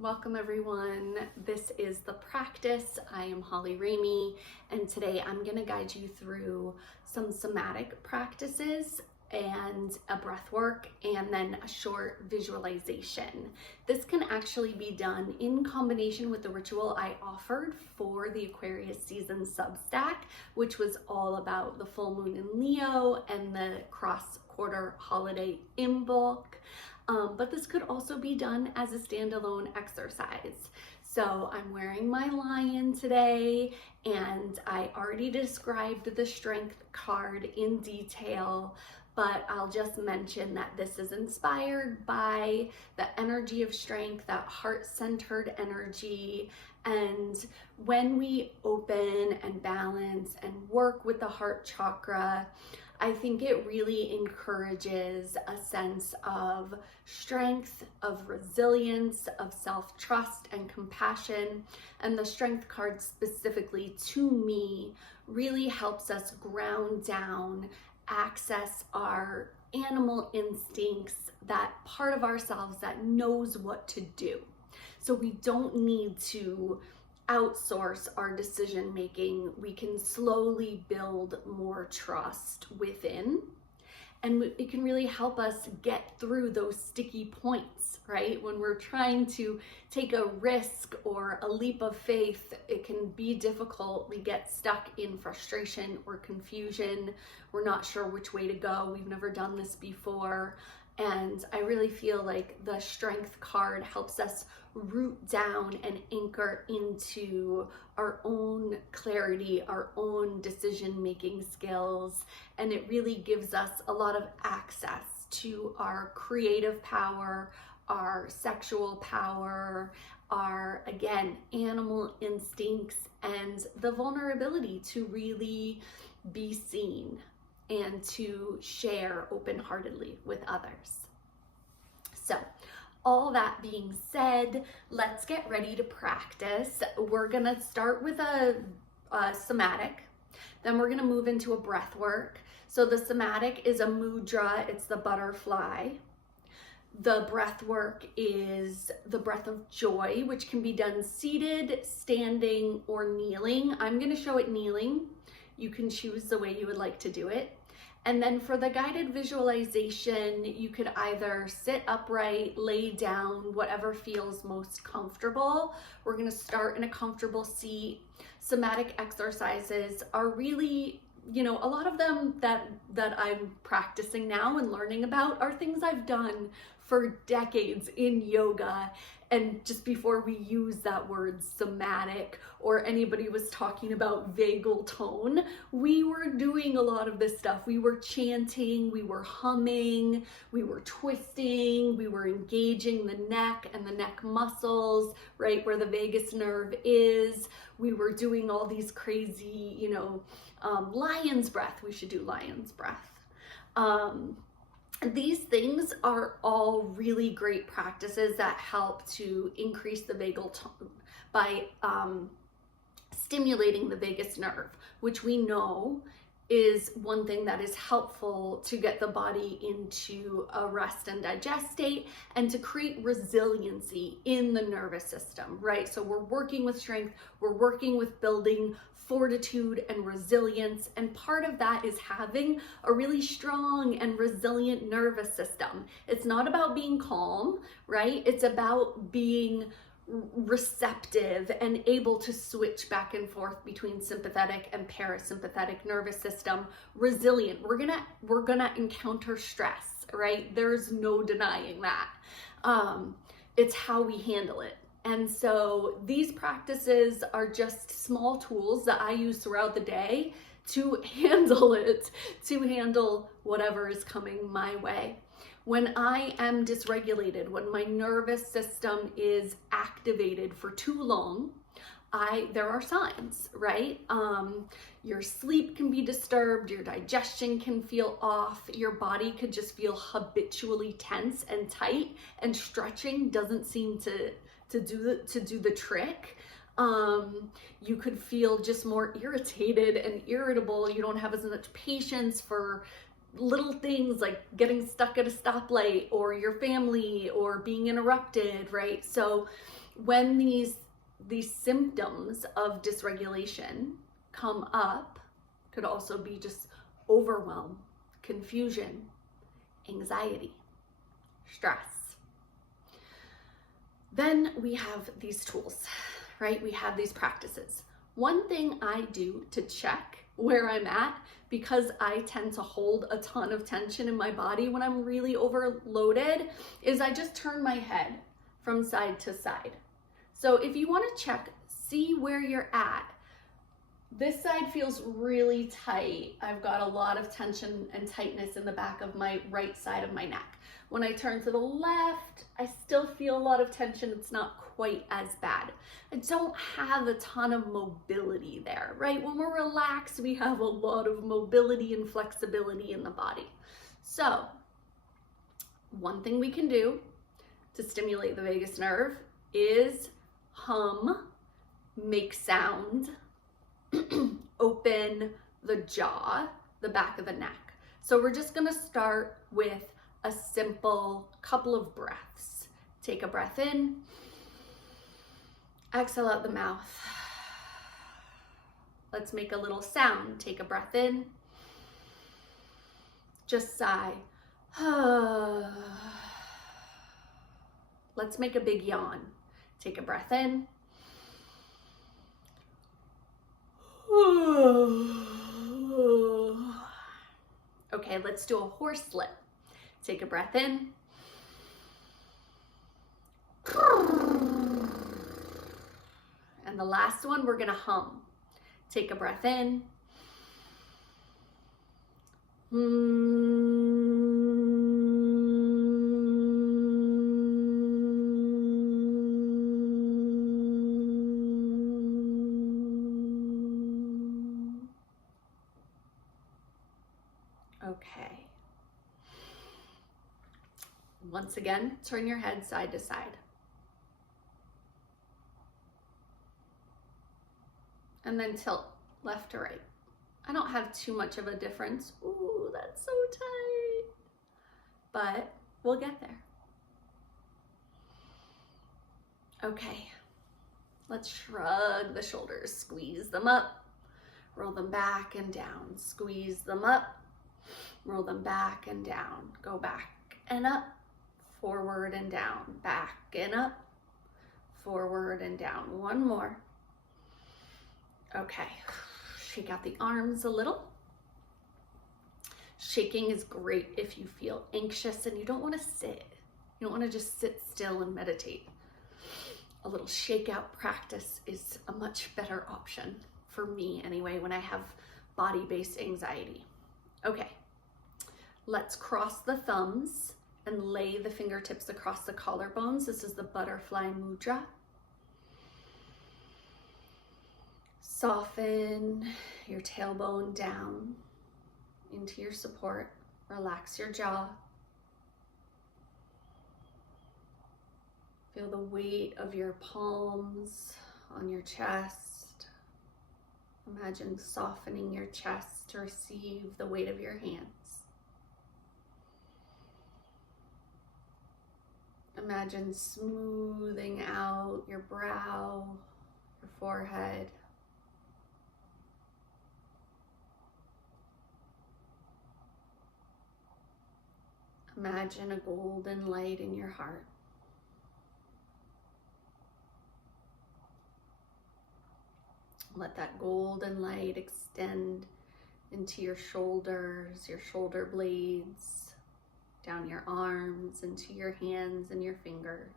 Welcome everyone. This is The Practice. I am Holly Ramey, and today I'm going to guide you through some somatic practices and a breath work and then a short visualization. This can actually be done in combination with the ritual I offered for the Aquarius season Substack, which was all about the full moon in Leo and the cross quarter holiday imbolc. But this could also be done as a standalone exercise. So I'm wearing my lion today, and I already described the strength card in detail, but I'll just mention that this is inspired by the energy of strength, that heart-centered energy. And when we open and balance and work with the heart chakra, I think it really encourages a sense of strength, of resilience, of self-trust and compassion. And the strength card specifically, to me, really helps us ground down, access our animal instincts, that part of ourselves that knows what to do. So we don't need to outsource our decision making. We can slowly build more trust within, and it can really help us get through those sticky points, right? When we're trying to take a risk or a leap of faith, it can be difficult. We get stuck in frustration or confusion. We're not sure which way to go. We've never done this before. And I really feel like the strength card helps us root down and anchor into our own clarity, our own decision-making skills. And it really gives us a lot of access to our creative power, our sexual power, our, again, animal instincts, and the vulnerability to really be seen and to share open-heartedly with others. So, all that being said, let's get ready to practice. We're gonna start with a somatic, then we're gonna move into a breath work. So the somatic is a mudra, it's the butterfly. The breath work is the breath of joy, which can be done seated, standing, or kneeling. I'm gonna show it kneeling. You can choose the way you would like to do it. And then for the guided visualization, you could either sit upright, lay down, whatever feels most comfortable. We're gonna start in a comfortable seat. Somatic exercises are really, a lot of them that I'm practicing now and learning about are things I've done for decades in yoga. And just before we use that word somatic or anybody was talking about vagal tone, we were doing a lot of this stuff. We were chanting, we were humming, we were twisting, we were engaging the neck and the neck muscles, right where the vagus nerve is. We were doing all these crazy, lion's breath. We should do lion's breath. These things are all really great practices that help to increase the vagal tone by stimulating the vagus nerve, which we know is one thing that is helpful to get the body into a rest and digest state and to create resiliency in the nervous system, right? So we're working with strength, we're working with building fortitude and resilience, and part of that is having a really strong and resilient nervous system. It's not about being calm, right? It's about being receptive and able to switch back and forth between sympathetic and parasympathetic nervous system. Resilient. We're gonna encounter stress, right? There's no denying that. It's how we handle it. And so these practices are just small tools that I use throughout the day to handle it, to handle whatever is coming my way. When I am dysregulated, when my nervous system is activated for too long, there are signs, right? Your sleep can be disturbed, your digestion can feel off, your body could just feel habitually tense and tight, and stretching doesn't seem to do the trick. You could feel just more irritated and irritable. You don't have as much patience for little things like getting stuck at a stoplight or your family or being interrupted, right? So when these symptoms of dysregulation come up, could also be just overwhelm, confusion, anxiety, stress. Then we have these tools, right? We have these practices. One thing I do to check where I'm at, because I tend to hold a ton of tension in my body when I'm really overloaded, is I just turn my head from side to side. So if you want to check, see where you're at. This side feels really tight. I've got a lot of tension and tightness in the back of my right side of my neck. When I turn to the left, I still feel a lot of tension. It's not quite as bad. I don't have a ton of mobility there, right? When we're relaxed, we have a lot of mobility and flexibility in the body. So one thing we can do to stimulate the vagus nerve is hum, make sound, open the jaw, the back of the neck. So we're just gonna start with a simple couple of breaths. Take a breath in, exhale out the mouth. Let's make a little sound. Take a breath in, just sigh. Let's make a big yawn. Take a breath in. Okay, let's do a horse lip. Take a breath in. And the last one, we're gonna hum. Take a breath in. Okay. Once again, turn your head side to side. And then tilt left to right. I don't have too much of a difference. Ooh, that's so tight. But we'll get there. Okay, let's shrug the shoulders, squeeze them up, roll them back and down, squeeze them up, roll them back and down, go back and up, forward and down, back and up, forward and down. One more. Okay, shake out the arms a little. Shaking is great if you feel anxious and you don't want to sit. You don't want to just sit still and meditate. A little shakeout practice is a much better option for me anyway when I have body-based anxiety. Okay, let's cross the thumbs and lay the fingertips across the collarbones. This is the butterfly mudra. Soften your tailbone down into your support. Relax your jaw. Feel the weight of your palms on your chest. Imagine softening your chest to receive the weight of your hands. Imagine smoothing out your brow, your forehead. Imagine a golden light in your heart. Let that golden light extend into your shoulders, your shoulder blades, down your arms, into your hands and your fingers,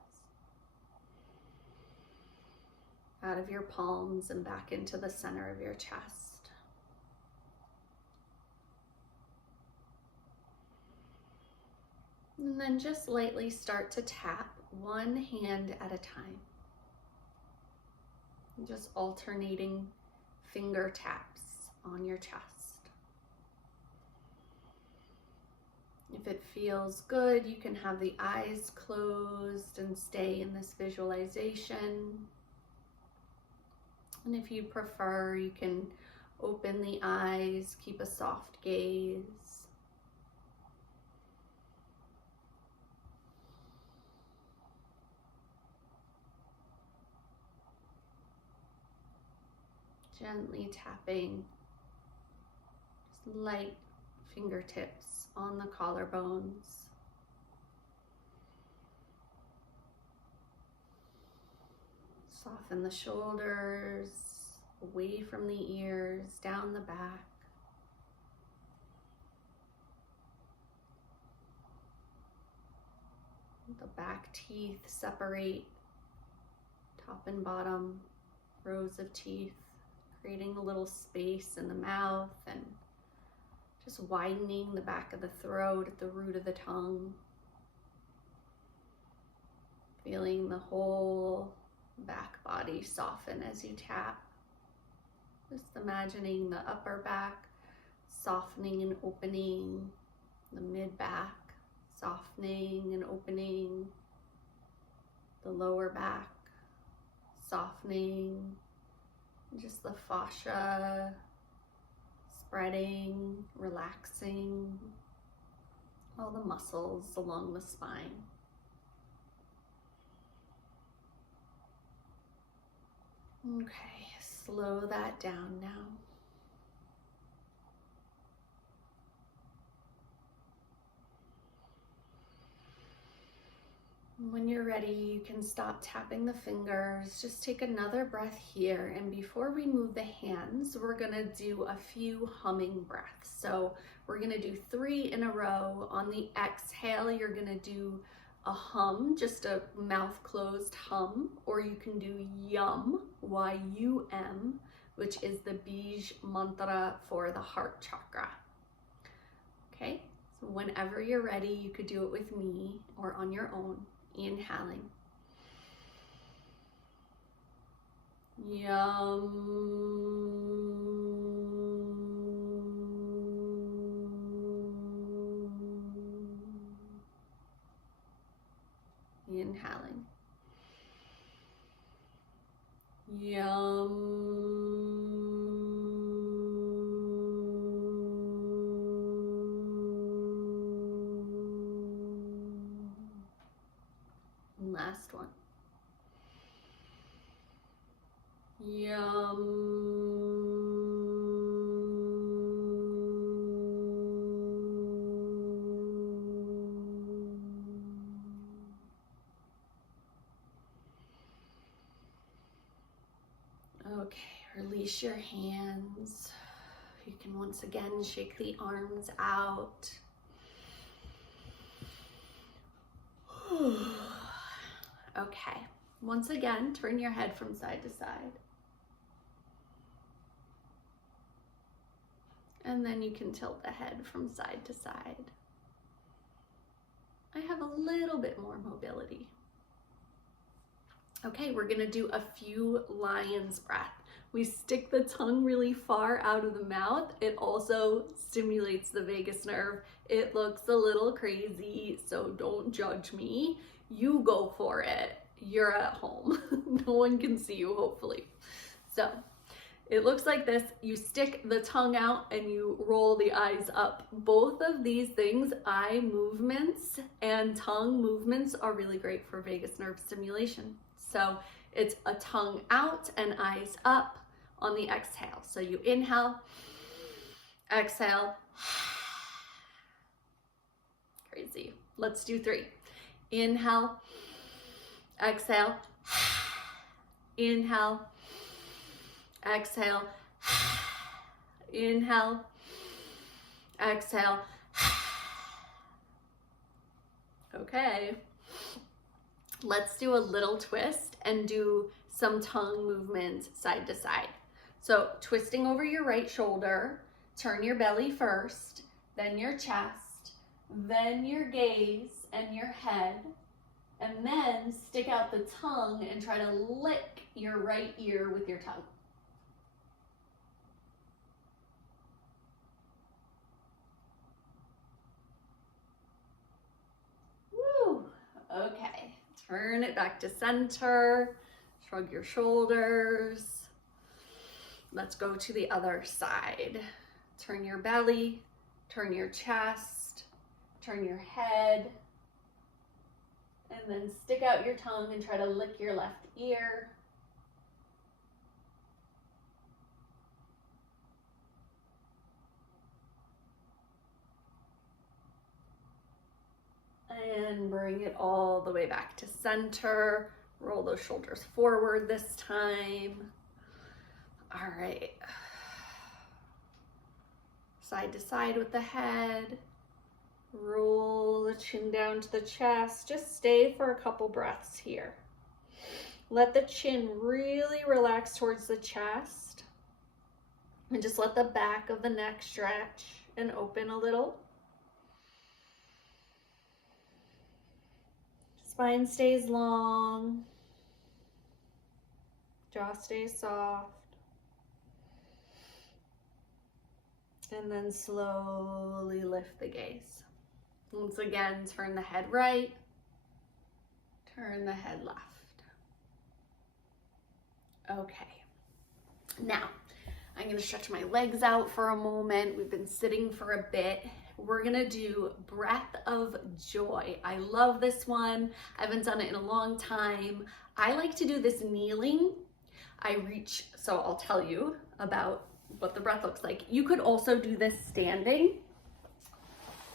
out of your palms and back into the center of your chest. And then just lightly start to tap one hand at a time. Just alternating finger taps on your chest. If it feels good, you can have the eyes closed and stay in this visualization. And if you prefer, you can open the eyes, keep a soft gaze. Gently tapping, just light fingertips on the collarbones. Soften the shoulders, away from the ears, down the back. The back teeth separate, top and bottom, rows of teeth, creating a little space in the mouth and just widening the back of the throat at the root of the tongue. Feeling the whole back body soften as you tap. Just imagining the upper back softening and opening, the mid back softening and opening, the lower back softening, just the fascia spreading, relaxing, all the muscles along the spine. Okay, slow that down now. When you're ready, you can stop tapping the fingers. Just take another breath here. And before we move the hands, we're gonna do a few humming breaths. So we're gonna do 3 in a row. On the exhale, you're gonna do a hum, just a mouth closed hum, or you can do yum, Y-U-M, which is the Bij mantra for the heart chakra. Okay, so whenever you're ready, you could do it with me or on your own. Inhaling. Yum. Inhaling. Yum. Last one. Yum. Okay, release your hands. You can once again shake the arms out. Okay, once again, turn your head from side to side. And then you can tilt the head from side to side. I have a little bit more mobility. Okay, we're gonna do a few lion's breath. We stick the tongue really far out of the mouth. It also stimulates the vagus nerve. It looks a little crazy, so don't judge me. You go for it. You're at home. No one can see you, hopefully. So it looks like this. You stick the tongue out and you roll the eyes up. Both of these things, eye movements and tongue movements, are really great for vagus nerve stimulation. So it's a tongue out and eyes up on the exhale. So you inhale, exhale. Crazy. Let's do 3. Inhale, exhale, inhale, exhale, inhale, exhale. Okay, let's do a little twist and do some tongue movement side to side. So twisting over your right shoulder, turn your belly first, then your chest, then your gaze and your head, and then stick out the tongue and try to lick your right ear with your tongue. Woo! Okay, turn it back to center, shrug your shoulders. Let's go to the other side. Turn your belly, turn your chest, turn your head, and then stick out your tongue and try to lick your left ear. And bring it all the way back to center. Roll those shoulders forward this time. All right. Side to side with the head. Roll the chin down to the chest. Just stay for a couple breaths here. Let the chin really relax towards the chest. And just let the back of the neck stretch and open a little. Spine stays long. Jaw stays soft. And then slowly lift the gaze. Once again, turn the head right, turn the head left. Okay. Now, I'm going to stretch my legs out for a moment. We've been sitting for a bit. We're going to do breath of joy. I love this one. I haven't done it in a long time. I like to do this kneeling. So I'll tell you about what the breath looks like. You could also do this standing.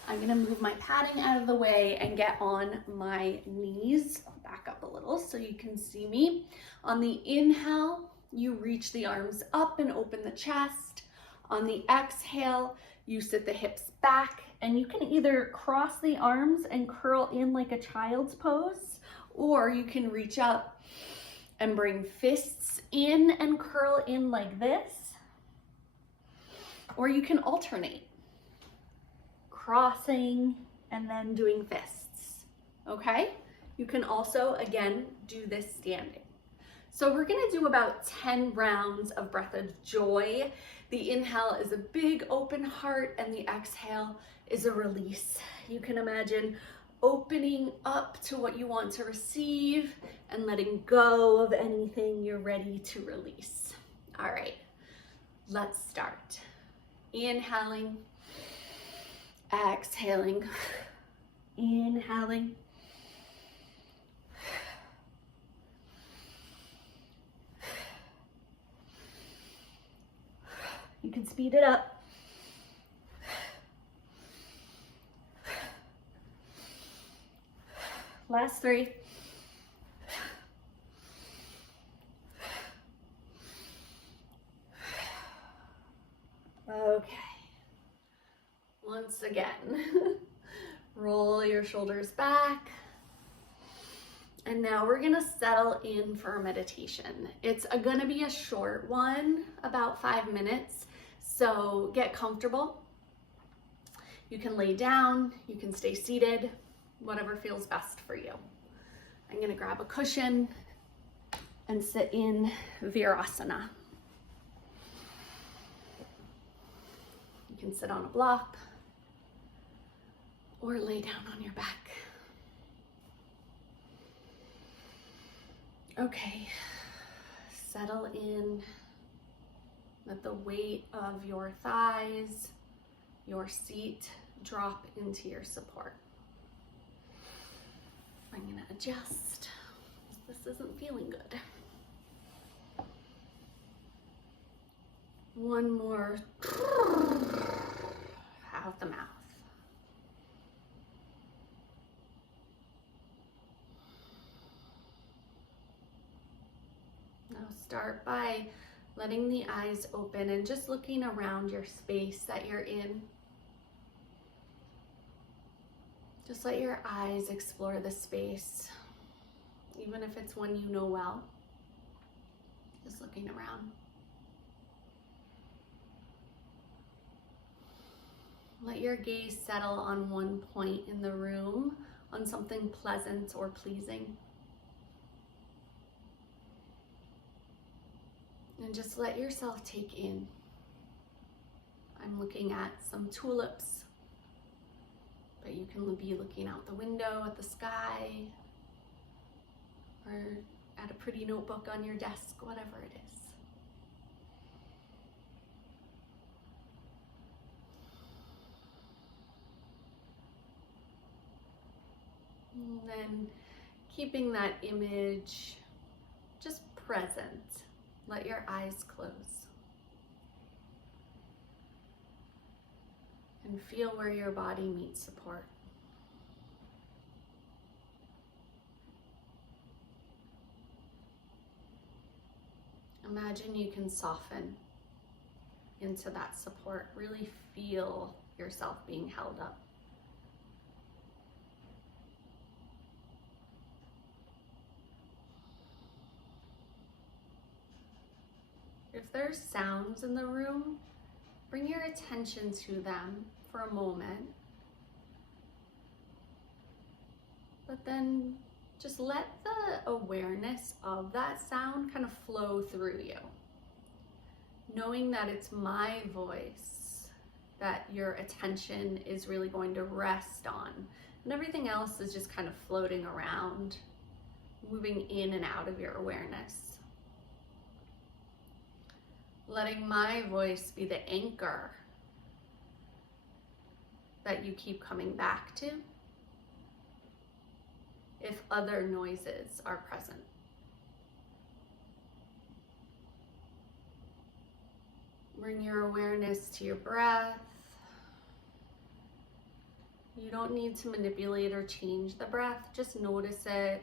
I'm gonna move my padding out of the way and get on my knees. I'll back up a little so you can see me. On the inhale, you reach the arms up and open the chest. On the exhale, you sit the hips back, and you can either cross the arms and curl in like a child's pose, or you can reach up and bring fists in and curl in like this. Or you can alternate, crossing and then doing fists, okay? You can also, again, do this standing. So we're gonna do about 10 rounds of breath of joy. The inhale is a big open heart, and the exhale is a release. You can imagine opening up to what you want to receive and letting go of anything you're ready to release. All right, let's start. Inhaling, exhaling, inhaling, you can speed it up. Last 3. Okay. Once again, roll your shoulders back. And now we're gonna settle in for a meditation. It's gonna be a short one, about 5 minutes. So get comfortable. You can lay down, you can stay seated, whatever feels best for you. I'm gonna grab a cushion and sit in Virasana. You can sit on a block or lay down on your back. Okay, settle in. Let the weight of your thighs, your seat, drop into your support. I'm gonna adjust. This isn't feeling good. One more out the mouth. Now start by letting the eyes open and just looking around your space that you're in. Just let your eyes explore the space, even if it's one you know well. Just looking around. Let your gaze settle on one point in the room, on something pleasant or pleasing. And just let yourself take in. I'm looking at some tulips, but you can be looking out the window at the sky, or at a pretty notebook on your desk, whatever it is. And then keeping that image just present. Let your eyes close. And feel where your body meets support. Imagine you can soften into that support. Really feel yourself being held up. If there's sounds in the room, bring your attention to them for a moment. But then just let the awareness of that sound kind of flow through you. Knowing that it's my voice that your attention is really going to rest on. And everything else is just kind of floating around, moving in and out of your awareness. Letting my voice be the anchor that you keep coming back to if other noises are present. Bring your awareness to your breath. You don't need to manipulate or change the breath, just notice it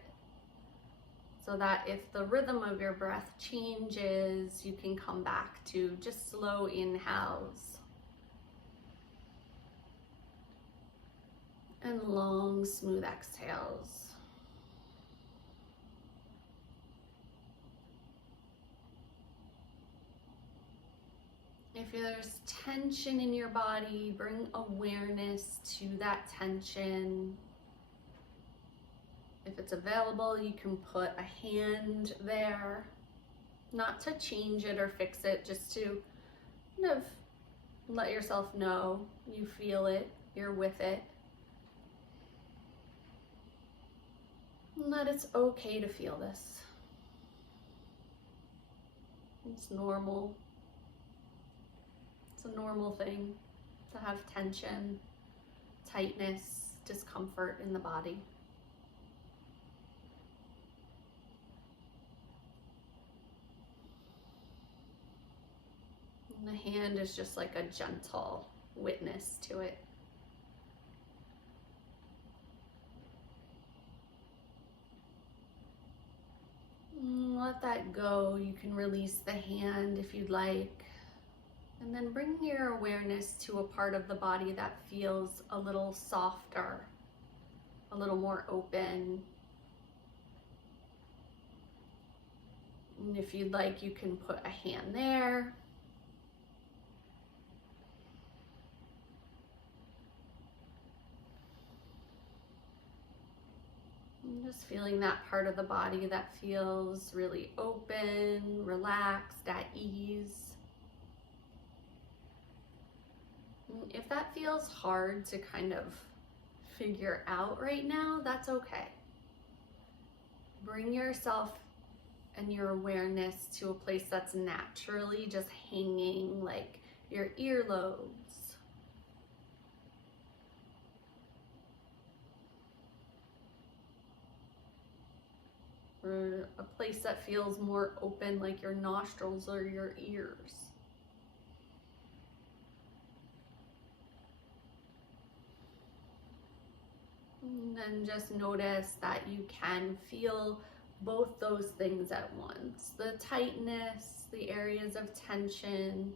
so that if the rhythm of your breath changes, you can come back to just slow inhales and long, smooth exhales. If there's tension in your body, bring awareness to that tension. If it's available, you can put a hand there, not to change it or fix it, just to kind of let yourself know you feel it, you're with it. And that it's okay to feel this. It's normal. It's a normal thing to have tension, tightness, discomfort in the body. And the hand is just like a gentle witness to it. Let that go. You can release the hand if you'd like. And then bring your awareness to a part of the body that feels a little softer, a little more open. And if you'd like, you can put a hand there. And just feeling that part of the body that feels really open, relaxed, at ease. If that feels hard to kind of figure out right now, that's okay. Bring yourself and your awareness to a place that's naturally just hanging, like your earlobes. Or a place that feels more open, like your nostrils or your ears. And then just notice that you can feel both those things at once. The tightness, the areas of tension,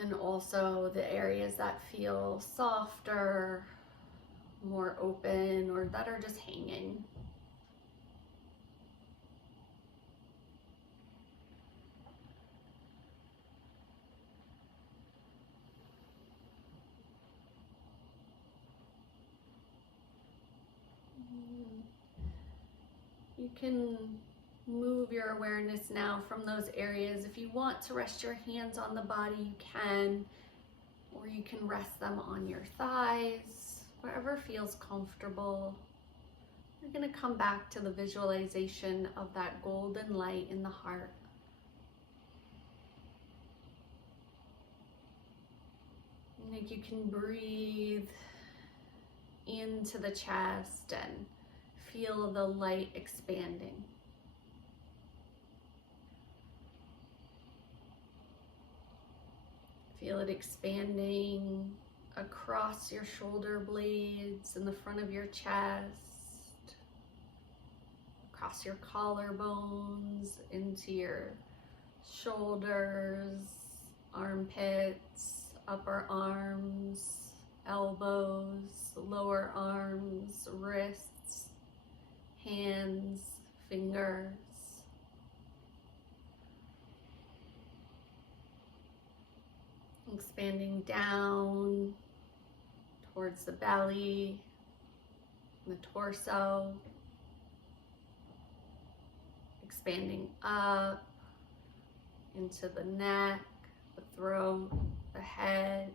and also the areas that feel softer, more open, or that are just hanging. You can move your awareness now from those areas. If you want to rest your hands on the body, you can, or you can rest them on your thighs, wherever feels comfortable. You're going to come back to the visualization of that golden light in the heart. And you can breathe into the chest and feel the light expanding. Feel it expanding across your shoulder blades in the front of your chest, across your collarbones, into your shoulders, armpits, upper arms, elbows, lower arms, wrists, hands, fingers. Expanding down towards the belly, the torso, expanding up into the neck, the throat, the head,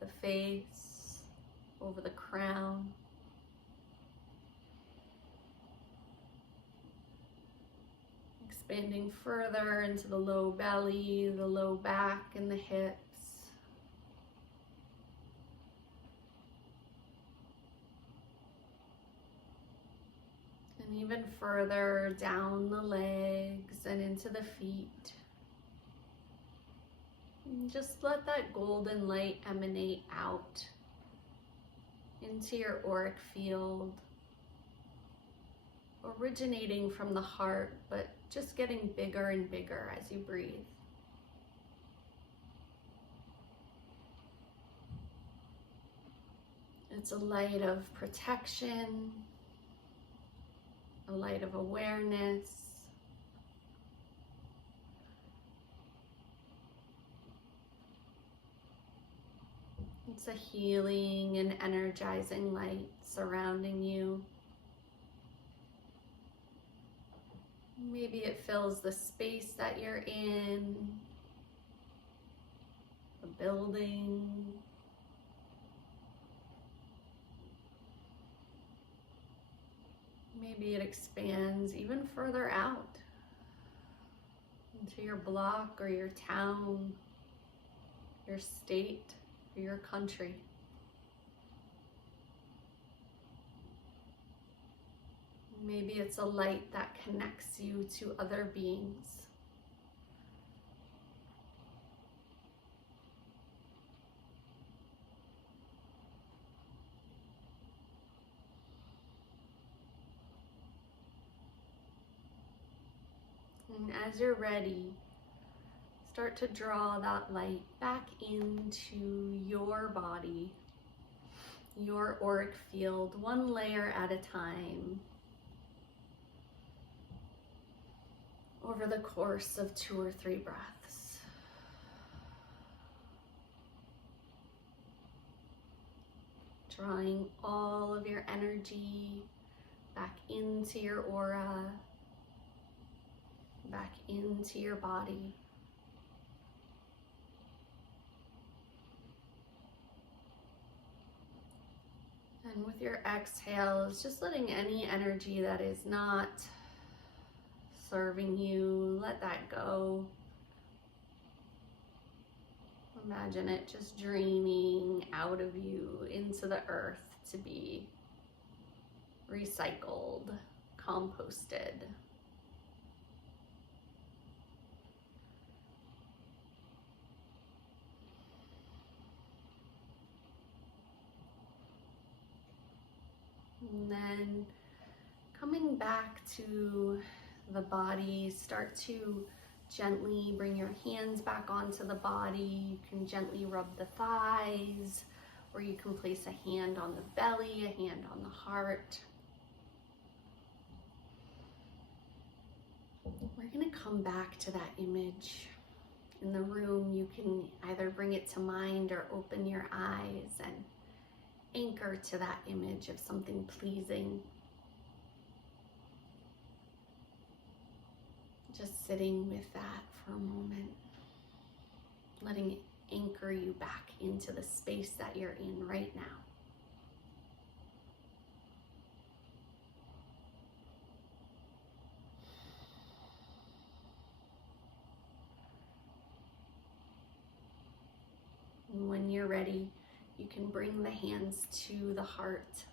the face, over the crown. Expanding further into the low belly, the low back, and the hips. And even further down the legs and into the feet. And just let that golden light emanate out into your auric field, originating from the heart, but just getting bigger and bigger as you breathe. It's a light of protection, a light of awareness, it's a healing and energizing light surrounding you. Maybe it fills the space that you're in, the building. Maybe it expands even further out into your block or your town, your state, or your country. Maybe it's a light that connects you to other beings. And as you're ready, start to draw that light back into your body, your auric field, one layer at a time, over the course of 2 or 3 breaths. Drawing all of your energy back into your aura, back into your body. And with your exhales, just letting any energy that is not serving you, let that go. Imagine it just draining out of you into the earth to be recycled, composted. And then coming back to the body, start to gently bring your hands back onto the body. You can gently rub the thighs, or you can place a hand on the belly, a hand on the heart. We're going to come back to that image in the room. You can either bring it to mind or open your eyes and anchor to that image of something pleasing. Just sitting with that for a moment, letting it anchor you back into the space that you're in right now. And when you're ready, you can bring the hands to the heart.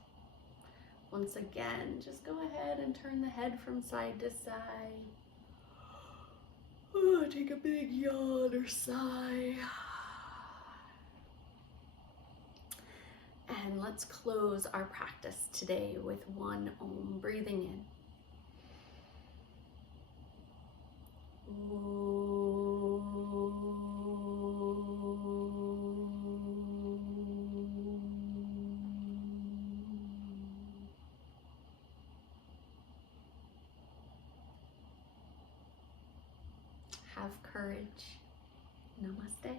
Once again, just go ahead and turn the head from side to side. Take a big yawn or sigh. And let's close our practice today with one Om, breathing in. Have courage. Namaste.